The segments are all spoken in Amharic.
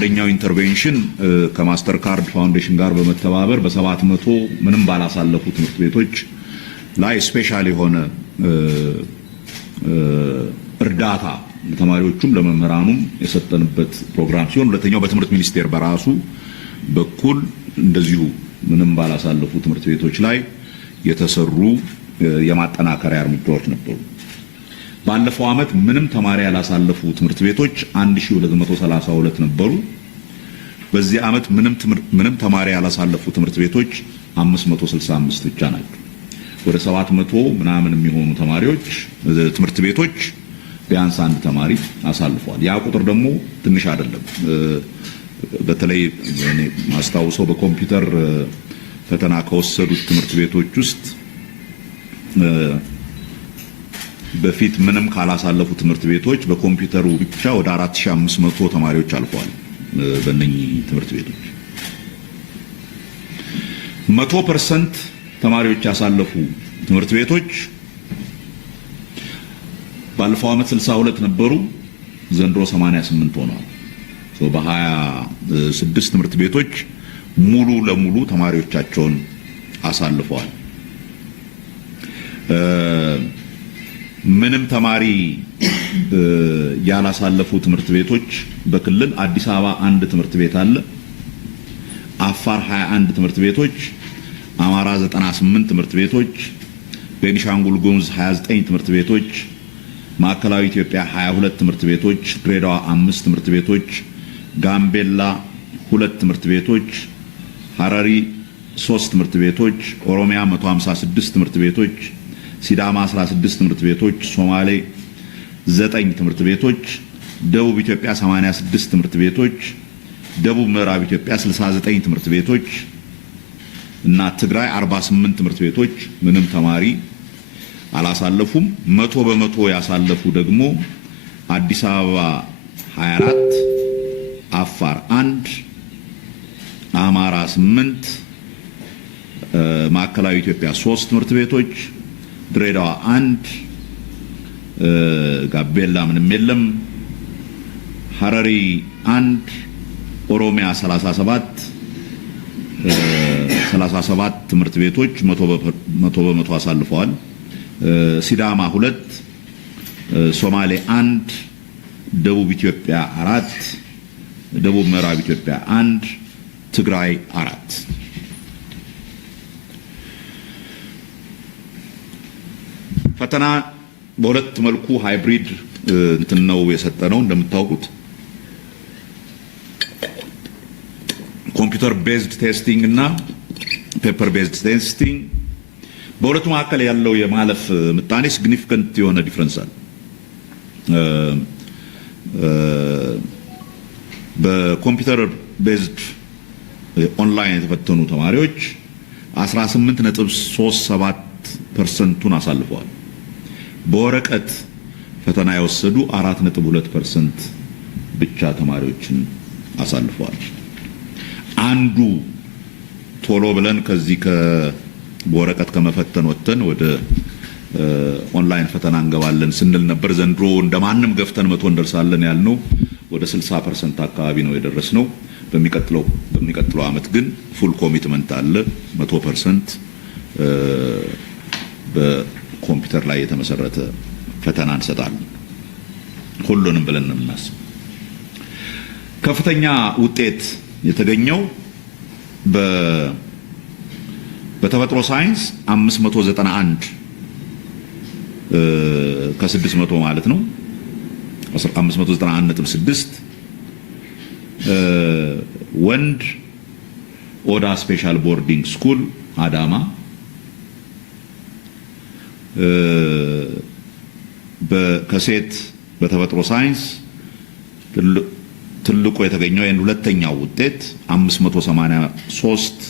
አንደኛው ኢንተርቬንሽን ከማስተር ካርድ ፋውንዴሽን ጋር በመተባበር በ700 ምንም ባላሳለፉ ትምህርት ቤቶች ላይ ስፔሻል የሆነ እርዳታ ተማሪዎቹም ለመምህራኑም የሰጠንበት ፕሮግራም ሲሆን ሁለተኛው በትምህርት ሚኒስቴር በራሱ በኩል እንደዚሁ ምንም ባላሳለፉ ትምህርት ቤቶች ላይ የተሰሩ የማጠናከሪያ እርምጃዎች ነበሩ። ባለፈው ዓመት ምንም ተማሪ ያላሳለፉ ትምህርት ቤቶች 1232 ነበሩ። በዚህ ዓመት ምንም ተማሪ ያላሳለፉ ትምህርት ቤቶች 565 ብቻ ናቸው። ወደ 700 ምናምን የሚሆኑ ተማሪዎች ትምህርት ቤቶች ቢያንስ አንድ ተማሪ አሳልፈዋል። ያ ቁጥር ደግሞ ትንሽ አይደለም። በተለይ እኔ ማስታውሰው በኮምፒውተር ፈተና ከወሰዱት ትምህርት ቤቶች ውስጥ በፊት ምንም ካላሳለፉ ትምህርት ቤቶች በኮምፒውተሩ ብቻ ወደ 4500 ተማሪዎች አልፈዋል። በእነኚህ ትምህርት ቤቶች 100% ተማሪዎች ያሳለፉ ትምህርት ቤቶች ባለፈው ዓመት 62 ነበሩ፣ ዘንድሮ 88 ሆነዋል። በ26 ትምህርት ቤቶች ሙሉ ለሙሉ ተማሪዎቻቸውን አሳልፈዋል። ምንም ተማሪ ያላሳለፉ ትምህርት ቤቶች በክልል አዲስ አበባ አንድ ትምህርት ቤት አለ፣ አፋር 21 ትምህርት ቤቶች፣ አማራ 98 ትምህርት ቤቶች፣ ቤኒሻንጉል ጉሙዝ 29 ትምህርት ቤቶች፣ ማዕከላዊ ኢትዮጵያ 22 ትምህርት ቤቶች፣ ድሬዳዋ 5 ትምህርት ቤቶች፣ ጋምቤላ 2 ትምህርት ቤቶች፣ ሐረሪ 3 ትምህርት ቤቶች፣ ኦሮሚያ 156 ትምህርት ቤቶች፣ ሲዳማ 16 ትምህርት ቤቶች፣ ሶማሌ 9 ትምህርት ቤቶች፣ ደቡብ ኢትዮጵያ 86 ትምህርት ቤቶች፣ ደቡብ ምዕራብ ኢትዮጵያ 69 ትምህርት ቤቶች እና ትግራይ 48 ትምህርት ቤቶች ምንም ተማሪ አላሳለፉም። 100% ያሳለፉ ደግሞ አዲስ አበባ 24፣ አፋር 1፣ አማራ 8፣ ማዕከላዊ ኢትዮጵያ 3 ትምህርት ቤቶች፣ ድሬዳዋ 1፣ ጋምቤላ ምንም የለም፣ ሐረሪ 1፣ ኦሮሚያ 37 ትምህርት ቤቶች 100% አሳልፈዋል። ሲዳማ 2፣ ሶማሌ 1፣ ደቡብ ኢትዮጵያ 4፣ ደቡብ ምዕራብ ኢትዮጵያ 1፣ ትግራይ 4። ፈተና በሁለት መልኩ ሃይብሪድ እንትን ነው የሰጠነው። እንደምታውቁት ኮምፒውተር ቤዝድ ቴስቲንግ እና ፔፐር ቤዝድ ቴስቲንግ በሁለቱ መካከል ያለው የማለፍ ምጣኔ ሲግኒፊካንት የሆነ ዲፍረንስ አለ። በኮምፒውተር ቤዝድ ኦንላይን የተፈተኑ ተማሪዎች 18.37%ቱን አሳልፈዋል። በወረቀት ፈተና የወሰዱ 4.2% ብቻ ተማሪዎችን አሳልፈዋል። አንዱ ቶሎ ብለን ከዚህ በወረቀት ከመፈተን ወጥተን ወደ ኦንላይን ፈተና እንገባለን ስንል ነበር። ዘንድሮ እንደማንም ገፍተን 100 እንደርሳለን ያልነው ወደ 60% አካባቢ ነው የደረስነው። በሚቀጥለው ዓመት ግን ፉል ኮሚትመንት አለ። 100% በኮምፒውተር ላይ የተመሰረተ ፈተና እንሰጣለን። ሁሉንም ብለን ነው የምናስበው። ከፍተኛ ውጤት የተገኘው በተፈጥሮ ሳይንስ 591 ከ600 ማለት ነው 591.6 ወንድ ኦዳ ስፔሻል ቦርዲንግ ስኩል አዳማ ከሴት በተፈጥሮ ሳይንስ ትልቁ የተገኘው ሁለተኛው ውጤት 583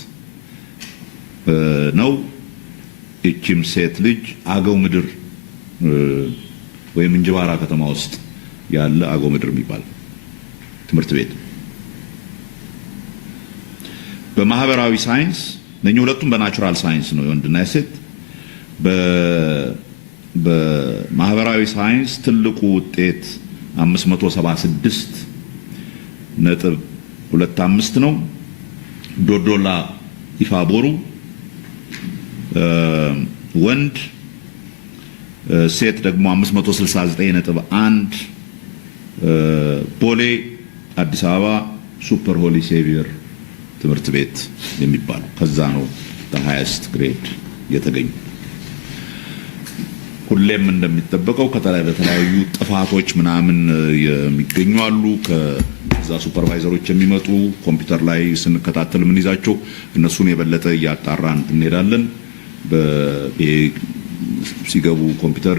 ነው። እቺም ሴት ልጅ አገው ምድር ወይም እንጅባራ ከተማ ውስጥ ያለ አገው ምድር የሚባል ትምህርት ቤት። በማህበራዊ ሳይንስ እነኚህ ሁለቱም በናቹራል ሳይንስ ነው የወንድና የሴት። በማህበራዊ ሳይንስ ትልቁ ውጤት 576 ነጥብ 25 ነው። ዶዶላ ኢፋቦሩ ወንድ ሴት ደግሞ 569.1 ቦሌ አዲስ አበባ ሱፐር ሆሊ ሴቪየር ትምህርት ቤት የሚባለው ከዛ ነው ሃይስት ግሬድ የተገኙ። ሁሌም እንደሚጠበቀው በተለያዩ ጥፋቶች ምናምን የሚገኙ አሉ። ከዛ ሱፐርቫይዘሮች የሚመጡ ኮምፒውተር ላይ ስንከታተል ምን ይዛቸው እነሱን የበለጠ እያጣራን እንሄዳለን። ሲገቡ ኮምፒውተር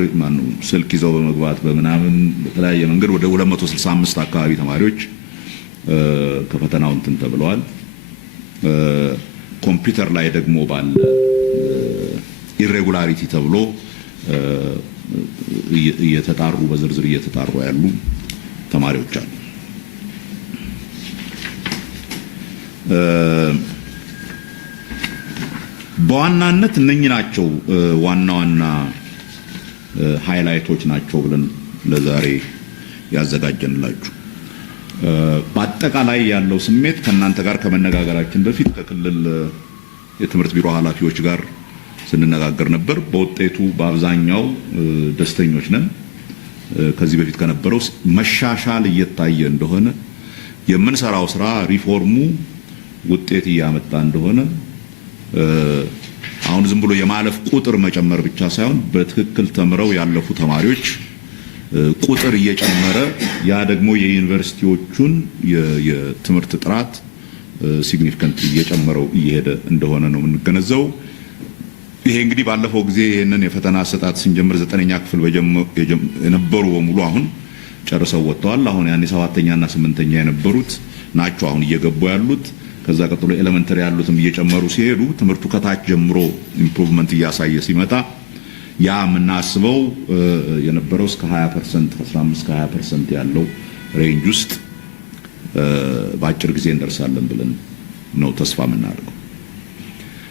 ስልክ ይዘው በመግባት በምናምን በተለያየ መንገድ ወደ 265 አካባቢ ተማሪዎች ከፈተናው እንትን ተብለዋል። ኮምፒውተር ላይ ደግሞ ባለ ኢሬጉላሪቲ ተብሎ እየተጣሩ በዝርዝር እየተጣሩ ያሉ ተማሪዎች አሉ። በዋናነት እነኚህ ናቸው ዋና ዋና ሃይላይቶች ናቸው ብለን ለዛሬ ያዘጋጀንላችሁ። በአጠቃላይ ያለው ስሜት ከናንተ ጋር ከመነጋገራችን በፊት ከክልል የትምህርት ቢሮ ኃላፊዎች ጋር ስንነጋገር ነበር። በውጤቱ በአብዛኛው ደስተኞች ነን። ከዚህ በፊት ከነበረው መሻሻል እየታየ እንደሆነ የምንሰራው ስራ ሪፎርሙ ውጤት እያመጣ እንደሆነ አሁን ዝም ብሎ የማለፍ ቁጥር መጨመር ብቻ ሳይሆን በትክክል ተምረው ያለፉ ተማሪዎች ቁጥር እየጨመረ ያ ደግሞ የዩኒቨርሲቲዎቹን የትምህርት ጥራት ሲግኒፊካንት እየጨመረው እየሄደ እንደሆነ ነው የምንገነዘበው። ይሄ እንግዲህ ባለፈው ጊዜ ይሄንን የፈተና አሰጣጥ ስንጀምር 9ኛ ክፍል የነበሩ በሙሉ አሁን ጨርሰው ወጥተዋል። አሁን ያኔ 7ኛ እና 8ኛ የነበሩት ናቸው አሁን እየገቡ ያሉት። ከዛ ቀጥሎ ኤሌመንተሪ ያሉትም እየጨመሩ ሲሄዱ ትምህርቱ ከታች ጀምሮ ኢምፕሩቭመንት እያሳየ ሲመጣ ያ የምናስበው የነበረው እስከ 20% 15-20% ያለው ሬንጅ ውስጥ በአጭር ጊዜ እንደርሳለን ብለን ነው ተስፋ የምናደርገው።